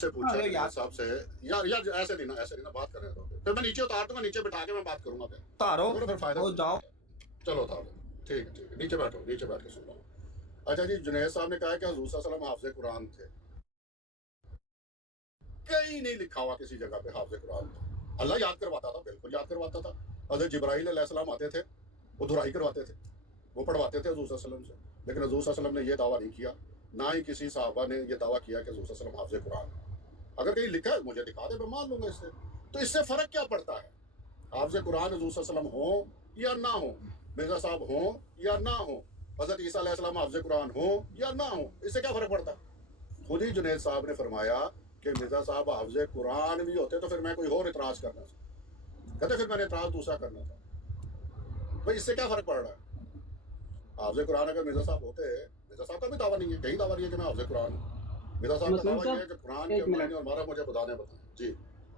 سے پوچھا یار صاحب سے یار ایسے نہیں نا بات کرنے دو پھر میں نیچے اتار دوں گا نیچے بٹھا کے میں بات کروں گا پھر اتارو پھر فائدہ وہ جاؤ چلو اتار دو ٹھیک ہے نیچے بیٹھو نیچے بیٹھ کے سن رہا ہوں اچھا جی جنید صاحب نے کہا ہے کہ حضور صلی اللہ علیہ وسلم حافظ قرآن تھے کہیں نہیں لکھا ہوا کسی جگہ پہ حافظ قرآن تھے اللہ یاد کرواتا تھا بالکل یاد کرواتا تھا حضرت جبرائیل علیہ السلام آتے تھے وہ دہرائی کرواتے تھے وہ پڑھواتے تھے حضور صلی اللہ علیہ وسلم سے لیکن حضور صلی اللہ علیہ وسلم نے یہ دعویٰ نہیں کیا نہ ہی کسی صحابہ نے یہ دعویٰ کیا کہ حضور صلی اللہ علیہ وسلم حافظ قرآن اگر کہیں لکھا ہے مجھے دکھا دے میں مان لوں گا اس سے تو اس سے فرق کیا پڑتا ہے حافظ قرآن حضور صلی اللہ علیہ وسلم ہوں یا نہ ہوں مرزا صاحب ہوں یا نہ ہوں حضرت عیسیٰ علیہ السلام حافظ قرآن ہوں یا نہ ہوں اس سے کیا فرق پڑتا ہے خود ہی جنید صاحب نے فرمایا کہ مرزا صاحب حافظ قرآن بھی ہوتے تو پھر میں کوئی اور اعتراض کرنا تھا کہتے پھر میں نے اعتراض دوسرا کرنا تھا بھائی اس سے کیا فرق پڑ رہا ہے حافظ قرآن اگر مرزا صاحب ہوتے مرزا صاحب کا بھی دعویٰ نہیں ہے کہیں دعویٰ نہیں ہے کہ میں حافظ قرآن ہوں مرزا صاحب کا دعویٰ یہ ہے کہ قرآن کے معنی اور مارا مجھے خدا نے بتایا جی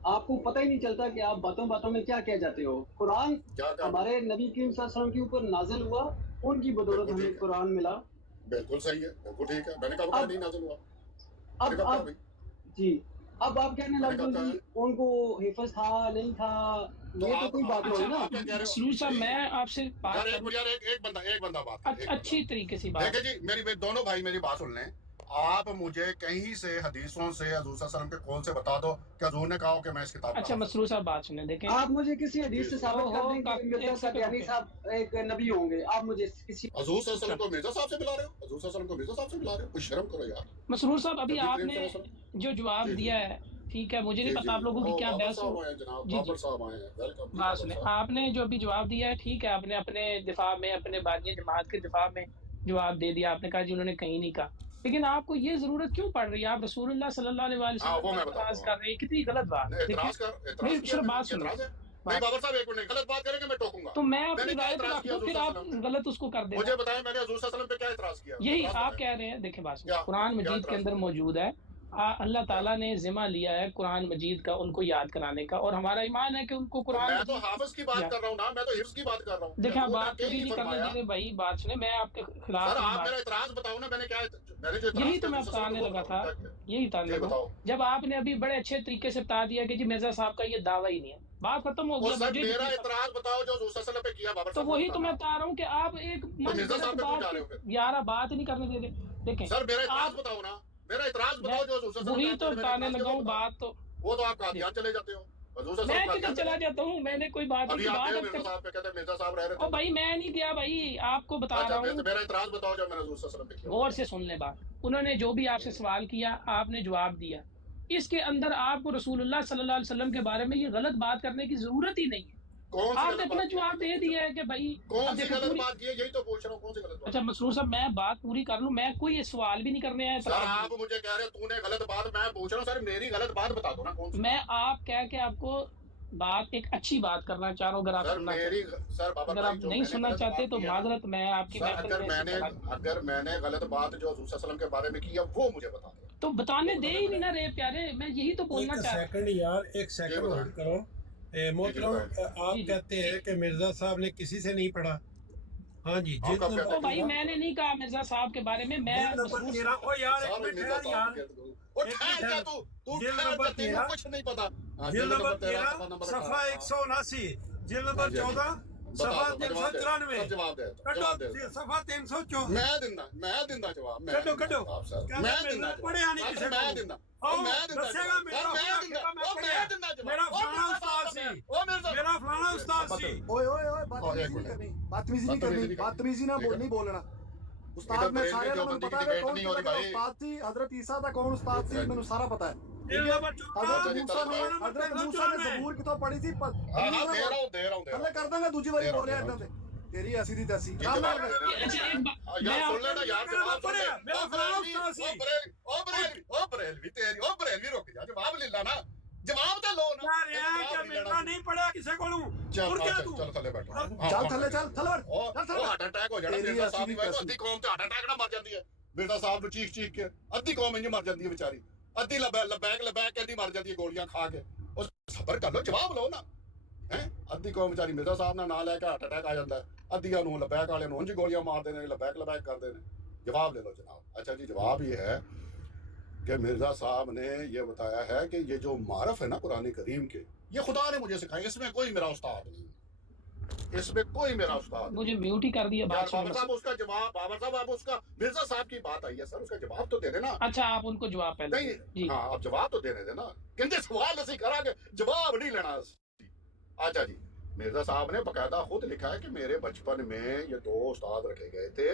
آپ کو پتہ ہی نہیں چلتا کہ آپ باتوں باتوں میں کیا کہہ جاتے ہو قرآن ہمارے نبی کریم صلی اللہ علیہ وسلم کے اوپر نازل ہوا ان کی بدولت ہمیں قرآن ملا بالکل صحیح ہے بالکل ٹھیک ہے میں نے کہا نہیں نازل ہوا اب جی اب آپ کہنے لگ گئے کہ ان کو حفظ تھا نہیں تھا یہ تو کوئی بات نہیں نا سرور صاحب میں آپ سے بات ایک بندہ بات اچھی طریقے سے بات دیکھیں جی میری دونوں بھائی میری بات سن لیں آپ مجھے کہیں سے حدیثوں سے حضور صلی اللہ علیہ وسلم کے قول سے بتا دو کہ حضور نے کہا کہ میں اس کتاب اچھا مسرور صاحب بات سنیں دیکھیں آپ مجھے کسی حدیث سے ثابت کر دیں کہ مرزا قادیانی صاحب ایک نبی ہوں گے آپ مجھے کسی حضور صلی اللہ علیہ وسلم کو مرزا صاحب سے ملا رہے ہو حضور صلی اللہ علیہ وسلم کو مرزا صاحب سے ملا رہے ہو کچھ شرم کرو یار مسرور صاحب ابھی آپ نے جو جواب دیا ہے ٹھیک ہے مجھے نہیں پتا آپ لوگوں کی کیا بحث ہو بات سنیں آپ نے جو ابھی جواب دیا ہے ٹھیک ہے آپ نے اپنے دفاع میں اپنے بانی جماعت کے دفاع میں جواب دے دیا آپ نے کہا جی انہوں نے کہیں نہیں کہا لیکن آپ کو یہ ضرورت کیوں پڑ رہی ہے آپ رسول اللہ صلی اللہ علیہ وسلم پر اعتراض کر رہے ہیں کتنی غلط بات ہے صرف بات سنیں تو میں اپنی رائے پہ رکھ دوں پھر آپ غلط اس کو کر دیں مجھے بتائیں میں نے حضور صلی اللہ علیہ وسلم پہ کیا اعتراض کیا یہی آپ کہہ رہے ہیں دیکھیں بات سنیں قرآن مجید کے اندر موجود ہے اللہ تعالیٰ نے ذمہ لیا ہے قرآن مجید کا ان کو یاد کرانے کا اور ہمارا ایمان ہے کہ ان کو قرآن میں تو حافظ کی بات کر رہا ہوں نا میں تو حفظ کی بات کر رہا ہوں دیکھیں آپ بات پوری نہیں کرنے دے رہے بھائی بات سنیں میں آپ کے خلاف آپ میرا اعتراض بتاؤ نا میں نے کیا یہی تو میں بتانے لگا تھا یہی بتانے لگا جب آپ نے ابھی بڑے اچھے طریقے سے بتا دیا کہ جی مرزا صاحب کا یہ دعویٰ ہی نہیں ہے بات ختم ہو گیا میرا اعتراض بتاؤ جو حضور صلی اللہ علیہ وسلم پہ کیا بابر تو وہی تو میں بتا رہا ہوں کہ آپ ایک یار بات نہیں کرنے دے رہے دیکھیں سر میرا اعتراض بتاؤ نا میرا اعتراض بتاؤ جو حضور صلی اللہ علیہ وسلم وہی تو بتانے لگا ہوں بات تو وہ تو آپ قادیان چلے جاتے ہو میں کدھر چلا جاتا ہوں میں نے کوئی بات بھائی میں نہیں گیا بھائی آپ کو بتا رہا ہوں میرا اعتراض بتاؤ جو میں نے حضور صلی اللہ علیہ وسلم پہ غور سے سن لیں بات انہوں نے جو بھی آپ سے سوال کیا آپ نے جواب دیا اس کے اندر آپ کو رسول اللہ صلی اللہ علیہ وسلم کے بارے میں یہ غلط بات کرنے کی ضرورت ہی نہیں ہے آپ نے اپنا جواب دے دیا ہے کہ بھائی اچھا مسرور صاحب میں بات پوری کر لوں میں کوئی سوال بھی نہیں کرنے آیا سر آپ مجھے کہہ رہے تو نے غلط بات میں پوچھ رہا ہوں سر میری غلط بات بتا دو نا میں آپ کہہ کے آپ کو بات ایک اچھی بات کرنا چاہ رہا ہوں اگر آپ نہیں سننا چاہتے تو معذرت میں آپ کی اگر میں نے غلط بات جو حضور صلی اللہ علیہ وسلم کے بارے میں کی ہے وہ مجھے بتا دیں تو بتانے دے ہی نہیں نا رہے پیارے میں یہی تو بولنا چاہ رہا ہوں ایک سیکنڈ ہولڈ کرو محترم آپ کہتے ہیں کہ مرزا صاحب نے کسی سے نہیں پڑھا ہاں جی بھائی میں نے نہیں کہا مرزا صاحب کے بارے میں صفحہ 179 جلد نمبر 14 صفحہ 394 صفحہ 304 بدتمیزی نہ نہیں بولنا استاد میں سارے لوگوں کو پتا ہے کون استاد تھی حضرت عیسیٰ دا کون استاد تھی مینوں سارا پتا ہے حضرت موسیٰ نے زبور کتاب پڑھی تھی اللہ کر دیں گا دوسری باری بول رہا ہے تیری ایسی دی تیسی جواب تو لو نا نہیں پڑھا کسے کو چل تھلے چل ہارٹ اٹیک ہو جانا مرزا صاحب ادھی قوم تے ہارٹ اٹیک نہ مر جاندی ہے مرزا صاحب نو چیخ چیخ کے ادھی قوم انج مر جاندی ہے بیچاری ادھی لبیک کہندی مر جاندی ہے گولیاں کھا کے اس صبر کر لو جواب لو نا ہیں ادھی قوم بیچاری مرزا صاحب نہ نام لے کے ہارٹ اٹیک آ جاندا ہے ادھیاں نو لبیک والے نو انج گولیاں مار دے نے لبیک کردے نے جواب لے لو جناب اچھا جی جواب یہ ہے کہ مرزا صاحب نے یہ بتایا ہے کہ یہ جو معرف ہے نا قرآن کریم کے، یہ خدا نے مجھے سکھایا، اس میں کوئی میرا استاد نہیں، اس میں کوئی میرا استاد مجھے میوٹ ہی کر دیا بات بابر صاحب اس کا جواب، بابر صاحب آپ اس کا مرزا صاحب کی بات آئی ہے سر، اس کا جواب تو دے دینا۔ اچھا آپ ان کو جواب پہلے نہیں ہاں آپ جواب تو دینے دینا، کہ سوال اسی کرا کہ جواب نہیں لینا۔ اچھا جی، مرزا صاحب نے باقاعدہ خود لکھا ہے کہ میرے بچپن میں یہ 2 استاد رکھے گئے تھے،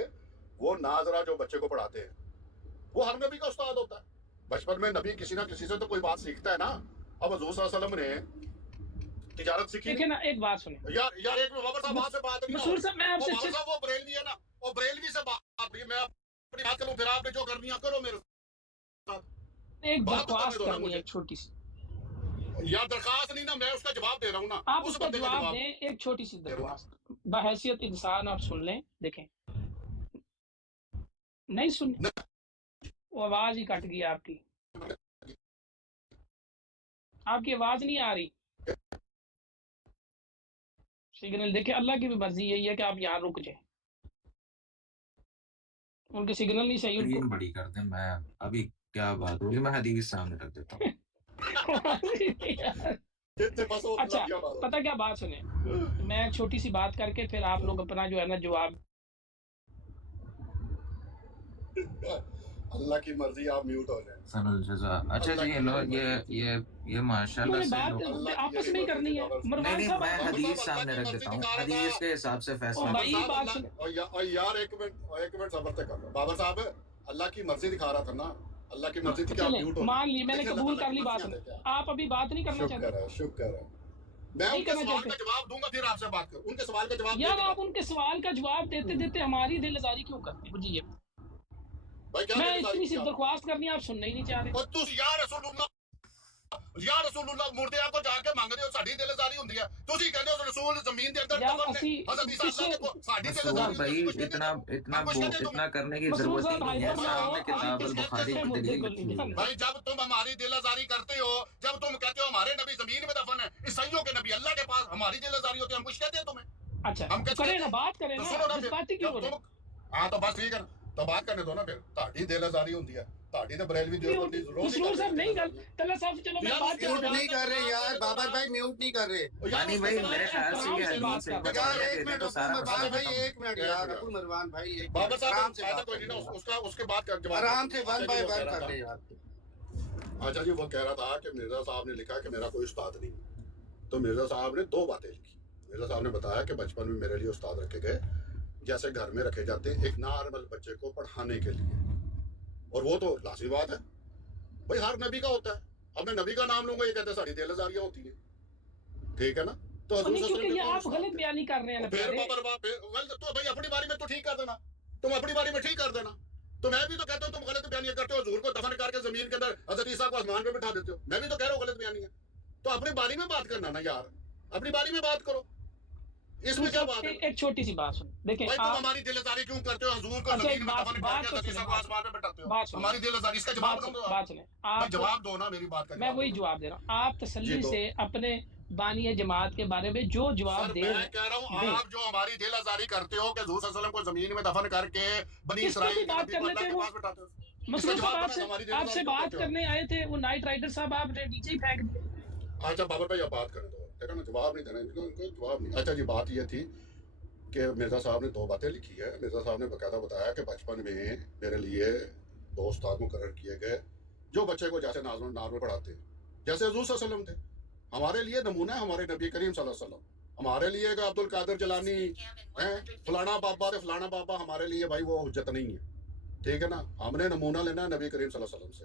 وہ ناظرہ جو بچے کو پڑھاتے ہیں، وہ ہر نبی کا استاد ہوتا ہے۔ بچپن میں نبی کسی نہ کسی سے تو کوئی بات سیکھتا ہے نا۔ اب حضور صلی اللہ علیہ وسلم نے تجارت سیکھی دیکھیں نا، ایک بات سنیں یار ایک بابر صاحب وہاں سے بات نہیں، مسعود صاحب میں آپ سے بابر صاحب وہ بریلوی ہے نا، وہ بریلوی سے بات، میں اپنی بات کروں، پھر آپ نے جو کرنی ہے کرو میرے ساتھ۔ ایک درخواست کرنی ہے چھوٹی سی، یا درخواست نہیں نا، میں اس کا جواب دے رہا ہوں نا، آپ اس کا جواب دیں۔ ایک چھوٹی سی درخواست بحیثیت انسان آپ سن لیں، دیکھیں نہیں سن، وہ آواز ہی کٹ گئی آپ کی آواز نہیں آ رہی سگنل۔ دیکھیں اللہ کی بھی مرضی یہی ہے کہ آپ یہاں رک جائیں، ان کے سگنل نہیں صحیح، اسکرین بڑی کر دیں۔ میں ابھی کیا بات ہوگی، میں حدیث سامنے رکھ دیتا ہوں۔ اچھا پتہ کیا بات سنیں، میں ایک چھوٹی سی بات کر کے پھر آپ لوگ اپنا جو ہے نا جواب۔ اللہ کی مرضی، آپ میوٹ ہو جائیں۔ سن الجزا۔ اچھا جی، یہ ماشاءاللہ سے لوگ آپس میں کرنی ہے۔ نہیں میں حدیث سامنے رکھ دیتا ہوں، حدیث کے حساب سے فیصلہ۔ یار ایک منٹ صبر سے کر لو بابر صاحب، اللہ کی مرضی دکھا رہا تھا نا، اللہ کی مرضی تھی کہ آپ میوٹ ہو۔ مان لی، میں نے قبول کر لی بات، آپ ابھی بات نہیں کرنا چاہتے؟ شکر ہے، میں ان کے سوال کا جواب دوں گا پھر آپ سے بات کروں۔ ان کے سوال کا جواب یار آپ ان کے سوال کا جواب دیتے دیتے ہماری دل آزاری کیوں کرتے ہیں؟ مجھے یہ میں اتنی سی درخواست کرنی ہے، آپ سننا ہی نہیں چاہ رہے۔ یا رسول اللہ مردے آپ کو جا کے مانگ رہے ہو، ساڈی دل آزاری ہوندی ہے، تسی کہندے ہو رسول زمین دے اندر دفن نے، حضرت عیسیٰ اللہ کو ساڈی دل آزاری بھائی اتنا کرنے کی ضرورت ہی نہیں ہے، سامنے کتاب البخاری کی دلیل لکھی ہے۔ بھائی جب تم ہماری دل آزاری کرتے ہو، جب تم کہتے ہو ہمارے نبی زمین میں دفن ہے، عیسائیوں کے نبی اللہ کے پاس، ہماری دل آزاری ہوتی ہے، ہم کچھ کہتے ہیں تمہیں؟ اچھا ہم کریں نا، بات کریں نا، ہاں تو بس ٹھیک ہے، تو بات کرنے دو نا، پھر تہاڈی دل آزاری ہوندی ہے، تہاڈی تے بریلوی دیوبندی مسعود صاحب نہیں گل تلا صاحب، چلو میں بات میوٹ نہیں کر رہے یار، بابر بھائی میوٹ نہیں کر رہے یعنی بھائی میرے خیال سے یہ حدیث ہے یار۔ ایک منٹ مروان بھائی، ایک منٹ یار، ابو مروان بھائی، بابا صاحب کوئی نہیں نا، اس کے بعد آرام سے ون بائی ون کر لیں یار۔ اچھا جی، وہ کہہ رہا تھا کہ مرزا صاحب نے لکھا کہ میرا کوئی استاد نہیں، تو مرزا صاحب نے 2 باتیں لکھی۔ مرزا صاحب نے بتایا کہ بچپن میں میرے لیے استاد رکھے گئے، جیسے گھر میں رکھے جاتے ہیں ایک نارمل بچے کو پڑھانے کے لیے، اور وہ تو لازمی بات ہے بھائی، ہر نبی کا ہوتا ہے۔ اب میں نبی کا نام لوں گا، یہ کہتے ہیں ساری دل آزاریاں ہوتی ہیں، ٹھیک ہے نا؟ تو حضور صلی اللہ علیہ وسلم آپ غلط بیانی کر رہے ہیں، تو بھائی اپنی باری میں تو ٹھیک کر دینا، تم اپنی باری میں ٹھیک کر دینا۔ تو میں بھی تو کہتا ہوں تم غلط بیانی کرتے ہو، حضور کو دفن کر کے زمین کے اندر حضرت عیسیٰ کو آسمان پہ بٹھا دیتے ہو، میں بھی تو کہہ رہا ہوں غلط بیانی ہے، تو اپنی باری میں بات کرنا نا یار، اپنی باری میں بات کرو، اس میں کیا بات ہے؟ ایک چھوٹی سی بات سن، دیکھیں بھائی تم ہماری دل آزاری کیوں کرتے ہو، حضور کو زمین میں دفن کر کے حضرت عیسیٰ کو آسمان پہ بٹھاتے ہو، ہماری دل آزاری، اس کا جواب دو، بات سنیں آپ، جواب دو نا میری بات کا۔ میں وہی جواب دے رہا ہوں، آپ تسلی سے اپنے بانی جماعت کے بارے میں جو جواب دے رہے ہیں، میں کہہ رہا ہوں آپ جو ہماری دل آزاری کرتے ہو کہ حضور صلی اللہ علیہ وسلم کو زمین میں دفن کر کے بنی اسرائیل کی بات کر لیتے ہیں، مسعود صاحب آپ سے بات کرنے آئے تھے، وہ نائٹ رائڈر صاحب آپ نے نیچے ہی پھینک دیے۔ اچھا بابر بھائی اب بات کریں دو، دیکھا نا جواب نہیں دینا، ان کو جواب نہیں۔ اچھا جی، بات یہ تھی کہ مرزا صاحب نے 2 باتیں لکھی ہے۔ مرزا صاحب نے باقاعدہ بتایا کہ بچپن میں میرے لیے 2 استاد مقرر کیے گئے، جو بچے کو جیسے ناز میں پڑھاتے ہیں، جیسے حضور صلی اللہ علیہ وسلم تھے ہمارے لیے نمونہ ہے، ہمارے نبی کریم صلی اللہ علیہ وسلم ہمارے لیے کہ عبد القادر جیلانی ہیں، فلانا بابا تھے فلانا بابا، ہمارے لیے بھائی وہ حجت نہیں ہے، ٹھیک ہے نا؟ ہم نے نمونہ لینا ہے نبی کریم صلی اللہ علیہ وسلم سے۔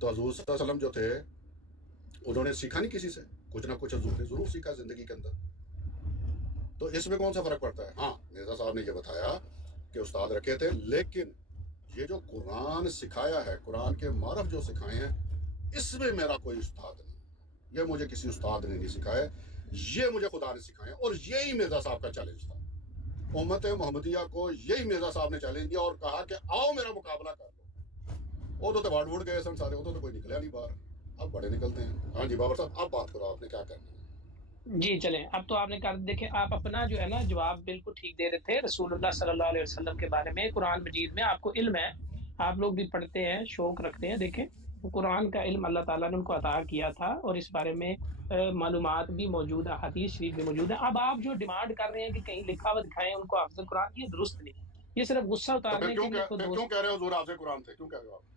تو حضور صلی اللہ علیہ وسلم جو تھے انہوں نے سیکھا نہیں کسی سے، کچھ نہ کچھ حضور نے ضرور سیکھا زندگی کے اندر، تو اس میں کون سا فرق پڑتا ہے؟ ہاں مرزا صاحب نے یہ بتایا کہ استاد رکھے تھے، لیکن یہ جو قرآن سکھایا ہے، قرآن کے معرف جو سکھائے ہیں، اس میں میرا کوئی استاد نہیں، یہ مجھے کسی استاد نے نہیں سکھائے، یہ مجھے خدا نے سکھائے، اور یہی مرزا صاحب کا چیلنج تھا۔ امت محمدیہ کو یہی مرزا صاحب نے چیلنج دیا اور کہا کہ آؤ میرا مقابلہ کر لو۔ وہ تو واڑ ووڑ گئے سن سارے، وہ تو کوئی نکلیا نہیں باہر، اب بڑے نکلتے ہیں۔ ہاں جی بابر صاحب اب بات کرو، آپ نے کیا کرنا ہے؟ جی چلیں، اب تو آپ نے کہا، دیکھیں آپ اپنا جو ہے نا جواب بالکل ٹھیک دے رہے تھے رسول اللہ صلی اللہ علیہ وسلم کے بارے میں، قرآن مجید میں آپ کو علم ہے، آپ لوگ بھی پڑھتے ہیں، شوق رکھتے ہیں، دیکھیں قرآن کا علم اللہ تعالیٰ نے ان کو عطا کیا تھا اور اس بارے میں معلومات بھی موجود ہے، حدیث شریف بھی موجود ہے. اب آپ جو ڈیمانڈ کر رہے ہیں کہ کہیں لکھا ہوا دکھائیں ان کو حافظ قرآن، یہ درست نہیں. یہ صرف غصہ اتارنے کے لیے کیوں کہہ رہے ہو حضور حافظ قرآن تھے؟ کیوں کہہ رہے ہو آپ؟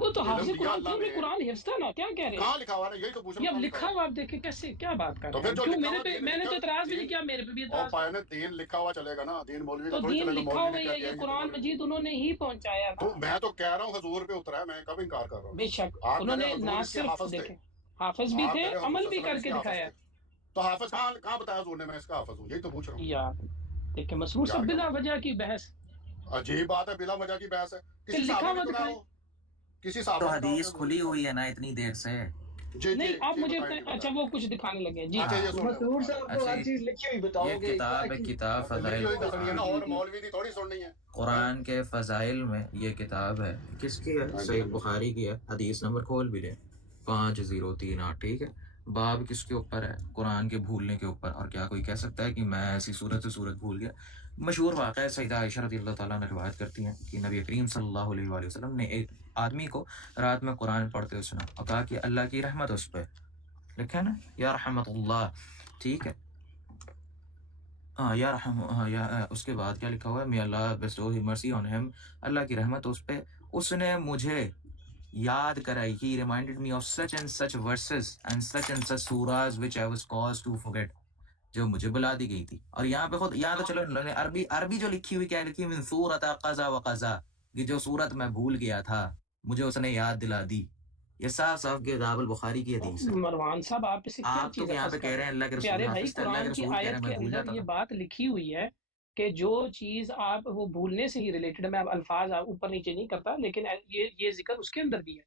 وہ تو حافظ قرآن تھے، قرآن حفظ تھا نا، کیا کہہ رہے ہیں؟ کہاں لکھا ہوا ہے؟ یہی تو پوچھ رہا ہوں. یہ اب لکھا ہوا آپ دیکھیں کیسے کیا بات کر تو رہے پھر جو ہیں؟ کیوں لکھا میرے ہوا پہ میں نے تو اعتراض بھی نہیں کیا، میرے پہ بھی اور اعتراض پائے نے دین لکھا ہوا چلے گا نا، دین مولوی تو کا تھوڑی دین چلے گا. لکھا ہوا مولوی ہے، یہ قرآن مجید انہوں نے ہی پہنچایا تو نا. میں تو کہہ رہا ہوں حضور پہ اترا ہے، میں کب انکار کر رہا ہوں. بے شک آپ انہوں نے حضور نہ اس کے صرف حافظ تھے. دیکھیں حافظ بھی آپ تھے، کہہ رہے ہو عمل حضور بھی صلی اللہ کر علیہ کے وسلم اس دکھایا. حافظ تھے. تو حافظ کہاں بتایا حضور نے میں اس کا حافظ ہوں؟ یہی تو پوچھ رہا ہوں. یار دیکھیں مسرور صاحب بلا وجہ کی بحث، عجیب بات ہے، بلا وجہ کی بحث ہے. کہ کسی لکھا صحابہ ہوا نے دکھائیں. کسی صحابہ تو نے حدیث کھلی ہوئی ہے نا اتنی دیر سے. نہیں آپ مجھے اچھا وہ کچھ دکھانے لگے. جی مسرور صاحب کو ہر چیز لکھی ہوئی بتاؤ یہ گے. کتاب فضائل اور مولوی دی تھوڑی سننی ہے. قرآن کے فضائل میں یہ کتاب ہے. کس کی ہے؟ صحیح بخاری کی ہے. حدیث نمبر کھول بھی لیں 5038. ٹھیک ہے. باب کس کے اوپر ہے؟ قرآن کے بھولنے کے اوپر. اور کیا کوئی کہہ سکتا ہے کہ میں ایسی صورت سے صورت بھول گیا؟ مشہور واقعہ ہے، سیدہ عائشہ رضی اللہ تعالیٰ نے روایت کرتی ہیں کہ نبی کریم صلی اللہ علیہ وآلہ وسلم نے ایک آدمی کو رات میں قرآن پڑھتے ہوئے سنا اور کہا کہ اللہ کی رحمت اس پہ. لکھا ہے نا یا رحمت اللہ. ٹھیک ہے. اس کے بعد کیا لکھا ہوا ہے؟ may Allah bestow his mercy on him. اللہ کی رحمت اس پہ. اس نے مجھے یاد کرائی. he reminded me of such and such verses and such surahs which I was caused to forget. جو مجھے بلا دی گئی تھی. اور یہاں پہ خود یہاں تو چلو انہوں نے عربی جو لکھی ہوئی کیا لکھی؟ من سورۃ قضا و قضا، کہ جو صورت میں بھول گیا تھا مجھے اس نے یاد دلا دی. یہ صاف صاف کتاب البخاری کی حدیث ہے. مروان صاحب آپ سے کیا آپ تو یہاں پہ کہہ رہے ہیں اللہ کے رسول پیارے بھائی، حافظ تھے، اللہ کے قرآن کی رسول کہہ رہے ہیں آیت میں کے بھول اندر جاتا یہ تھا. بات لکھی ہوئی ہے کہ جو چیز آپ وہ بھولنے سے ہی ریلیٹڈ، میں اب الفاظ اوپر نیچے نہیں کرتا، لیکن یہ ذکر اس کے اندر بھی ہے.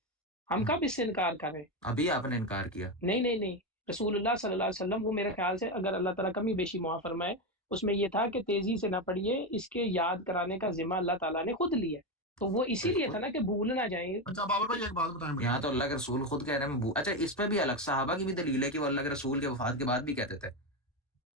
ہم کب اس سے انکار کر رہے ہیں؟ ابھی آپ نے انکار کیا. نہیں رسول اللہ صلی اللہ علیہ وسلم، وہ میرے خیال سے اگر اللہ تعالیٰ کمی بیشی معاف فرمائے، اس میں یہ تھا کہ تیزی سے نہ پڑھیے، اس کے یاد کرانے کا ذمہ اللہ تعالیٰ نے خود لیا. تو وہ اسی لیے تھا نا کہ بھول نہ جائیں. اچھا بابر بھائی ایک بات بتائیں. یہاں تو اللہ کے رسول خود کہہ رہے ہیں اچھا اس پہ بھی الگ صحابہ کی بھی دلیل ہے کہ وہ اللہ کے رسول کے وفات کے بعد بھی کہتے تھے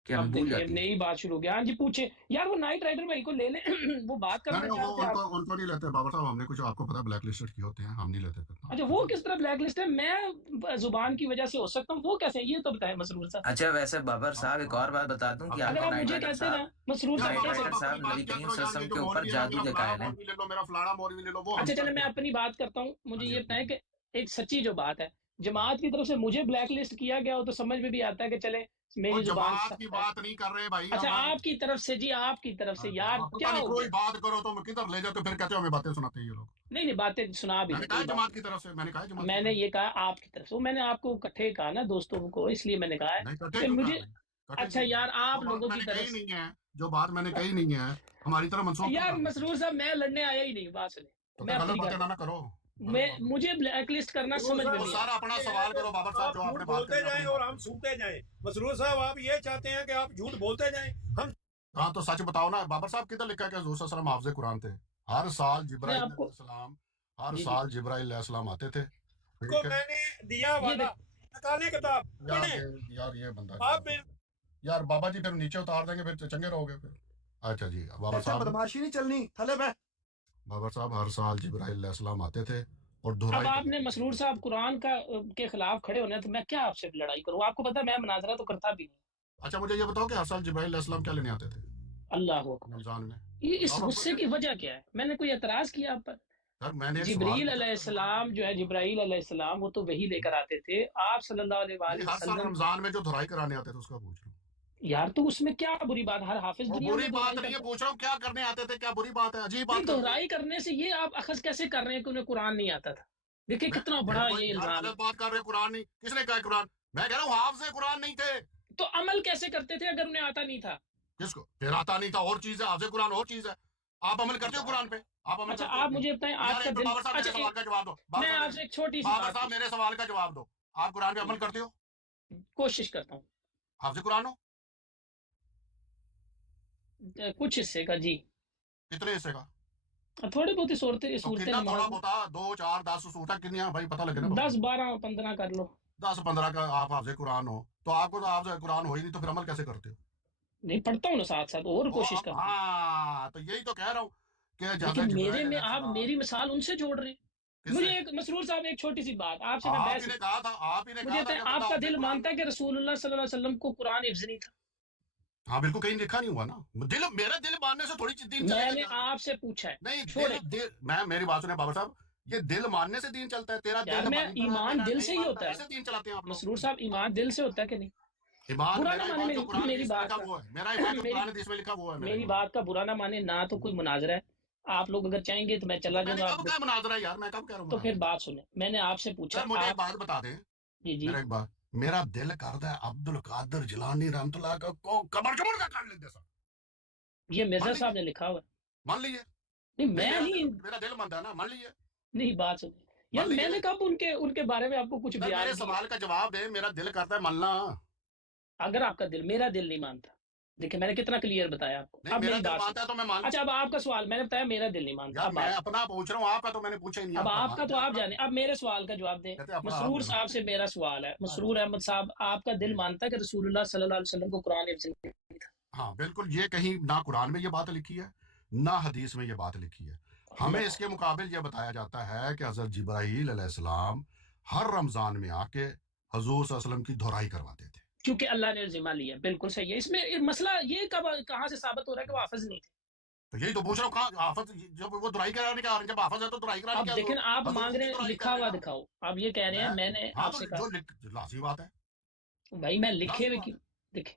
کہ ہم بھول جاتے ہیں. نئی بات شروع ہو گیا. ہاں جی پوچھیں یار، وہ نائٹ رائڈر بھائی کو لے لیں، وہ بات کرنا چاہتے ہیں. ان کو نہیں لیتے بابر صاحب، ہم نے کچھ آپ کو پتا بلیک لسٹڈ کی ہوتے ہیں، ہم نہیں لیتے. اچھا وہ کس طرح بلیک لسٹ ہے؟ میں زبان کی وجہ سے ہو سکتا ہوں، وہ کیسے؟ یہ تو بتائیں مسرور صاحب. اچھا ویسے بابر صاحب ایک اور بات بتا دوں کہ اگر آپ مجھے کہتے ہیں نا مسرور صاحب نبی کریم صلی اللہ علیہ وسلم کے اوپر جادو کے قائل ہیں. اچھا چلے میں اپنی بات کرتا ہوں. مجھے یہ بتائیں کہ ایک سچی جو بات ہے، جماعت کی طرف سے مجھے بلیک لسٹ کیا گیا ہو تو سمجھ میں بھی آتا ہے کہ چلے میری زبان کی بات نہیں کر رہے بھائی. اچھا آپ کی طرف سے، جی آپ کی طرف سے یار کیا ہو کوئی بات کرو تو کدھر لے جاتے، پھر کہتے ہو ہمیں باتیں سناتے ہیں یہ لوگ. نہیں باتیں سنا بھی جماعت کی طرف سے میں نے یہ کہا آپ کی طرف سے، میں نے آپ کو اکٹھے کہا نا دوستوں کو، اس لیے میں نے کہا ہے کہ مجھے اچھا یار آپ لوگوں کی طرف نہیں ہے جو بات میں نے کہی نہیں ہے ہماری طرف منسوخ. یار مسرور صاحب میں لڑنے آیا ہی نہیں، بات سنیں میں غلط باتیں نہ کرو. مجھے بلیک لسٹ کرنا سمجھ میں نہیں. سارا اپنا سوال کرو بابر صاحب، جو آپ نے بولتے جائیں اور ہم سنتے جائیں. مسرور صاحب آپ یہ چاہتے ہیں کہ آپ جھوٹ بولتے جائیں، ہم ہاں تو سچ بتاؤ نا. بابر صاحب کدھر لکھا ہے کہ حضور صلی اللہ علیہ وسلم حافظ قرآن تھے؟ ہر سال جبرائیل علیہ السلام آتے تھے. کو میں نے دیا وعدہ نکالیں کتاب یار یہ بندہ یار بابا جی پھر نیچے اتار دیں گے، پھر چنگے رہو گے پھر. اچھا جی بابر صاحب، بدماشی نہیں چلنی تھلے پہ. بابر صاحب ہر سال جبرائیل علیہ السلام آتے تھے اور اب آپ نے مسرور صاحب قرآن کے خلاف کھڑے ہونا ہے تو میں کیا آپ سے لڑائی کروں؟ آپ کو پتا میں مناظرہ تو کرتا بھی نہیں. اچھا مجھے یہ بتاؤ کہ ہر سال جبرائیل علیہ السلام کیا لینے آتے تھے اللہ رمضان میں؟ یہ اس غصے کی وجہ کیا ہے؟ میں نے کوئی اعتراض کیا آپ پر؟ جبرائیل علیہ السلام جو ہے، جبرائیل علیہ السلام وہ تو وہی لے کر آتے تھے. آپ صلی اللہ علیہ وسلم ہر سال رمضان میں جو دھرائی کرانے آتے تھے اس کا پوچھ رہا ہوں. یار تو اس میں کیا بری بات؟ ہر حافظ بری بات نہیں ہے، پوچھ رہا ہوں کیا کرنے آتے تھے، کیا بری بات ہے؟ عجیب بات. دہرائی کرنے سے یہ آپ اخذ کیسے کر رہے ہیں کہ انہیں قرآن نہیں آتا تھا؟ دیکھیں کتنا بڑا یہ الزام ہے. بات کر رہے قرآن نہیں، کس نے کہا قرآن؟ میں کہہ رہا ہوں حافظ قرآن نہیں تھے. تو عمل کیسے کرتے تھے اگر انہیں آتا نہیں تھا؟ کس کو پھر آتا نہیں تھا اور چیز ہے، حافظ قرآن اور چیز ہے. آپ عمل کرتے ہو قرآن پہ؟ اچھا آپ مجھے بتائیں آپ کا دل. اچھا میں آپ سے ایک چھوٹی سی بابر صاحب میرے سوال کا جواب دو. آپ قرآن پہ عمل کرتے ہو؟ کوشش کرتا ہوں. حافظ قرآن ہو؟ کچھ حصے کا. جی کتنے حصے کا؟ تھوڑے بہت ہی صورتیں تھوڑا بہت 2 4 10 صورتیں کنی ہیں بھائی، پتہ لگے نا. 10 12 15 کر لو. 10 15 کا آپ حافظ قرآن ہو تو آپ کو تو حافظ قرآن ہو ہی نہیں، تو پھر عمل کیسے کرتے ہو؟ نہیں پڑھتا ہوں نا ساتھ ساتھ اور کوشش کرتا ہوں. ہاں تو یہی تو کہہ رہا ہوں کہ لیکن میرے میں آپ میری مثال ان سے جوڑ رہے ہیں. مجھے ایک مسرور صاحب ایک چھوٹی سی بات آپ سے میں آپ بحث ہی نے کہا تھا، آپ ہی نے مجھے کہا تھا آپ کا دل مانتا ہے کہ رسول اللہ صلی اللہ علیہ وسلم کو قرآن حفظ نہیں تھا؟ ہاں بالکل، کہیں لکھا نہیں ہوا نا. میرا دل ماننے سے تھوڑی دین چلے گا. میں نے آپ سے پوچھا ہے. نہیں، میری بات سنیں بابا صاحب، یہ دل ماننے سے دین چلتا ہے. تیرا دل میں ایمان دل سے ہی ہوتا ہے. دین چلاتے ہیں آپ مسرور صاحب ایمان دل سے ہوتا ہے کہ نہیں؟ ایمان برا نہ مانے میری بات کا. میرا ایمان جو قرآن حدیث میں لکھا ہوا ہے. میری بات کا برا نہ مانے، نہ تو کوئی مناظرہ ہے. آپ لوگ اگر چاہیں گے تو میں چلا جاؤں گا. کب کا مناظرہ ہے یار؟ میں کب کہہ رہا ہوں؟ تو پھر بات سنیں، میں نے آپ سے پوچھا. مجھے ایک بات بتا دیں. جی جی. میرا دل کرتا ہے عبد القادر جیلانی رحمۃ اللہ کو قبر کا کر لیتے سر. یہ مرزا صاحب نے لکھا ہوا ہے. مان لیجیے. نہیں میں نہیں، میرا دل مانتا ہے نا، مان لیجیے. نہیں بات سنیں یار، میں نے کب ان کے بارے میں آپ کو کچھ بیان میرے سوال کا جواب دے. میرا دل کرتا ہے ماننا. اگر آپ کا دل، میرا دل نہیں مانتا. دیکھیں میں نے کتنا کلیئر بتایا آپ کو. اب میری بات تو میں مان. اچھا اب آپ کا سوال میں نے بتایا میرا دل نہیں مانتا. میں اپنا پوچھ رہا ہوں، آپ کا تو میں نے پوچھا ہی نہیں. اب آپ کا تو آپ جانے. اب میرے سوال کا جواب دیں. مسرور صاحب سے میرا سوال ہے. مسرور احمد صاحب، آپ کا دل مانتا ہے کہ رسول اللہ صلی اللہ علیہ وسلم کو قرآن حفظ نہیں تھا؟ ہاں بالکل. یہ کہیں نہ قرآن میں یہ بات لکھی ہے نہ حدیث میں یہ بات لکھی ہے. ہمیں اس کے مقابل یہ بتایا جاتا ہے کہ حضرت جبرائیل علیہ السلام ہر رمضان میں آ کے حضور صلی اللہ علیہ وسلم کی دہرائی کرواتے تھے، کیونکہ اللہ نے ذمہ لیا. بالکل صحیح ہے. اس میں مسئلہ یہ کہاں سے ثابت ہو رہا ہے کہ وہ حافظ نہیں تھے؟ تو یہی تو پوچھ رہا ہوں. کہاں حافظ؟ جب وہ دہرائی کرانے کا، جب حافظ ہے تو دہرائی کرانے کا. اب دیکھیں آپ مانگ رہے ہیں لکھا ہوا دکھاؤ. آپ یہ کہہ رہے ہیں میں نے آپ سے کہا لازمی بات ہے بھائی میں لکھے ہوئے کیوں. دیکھیں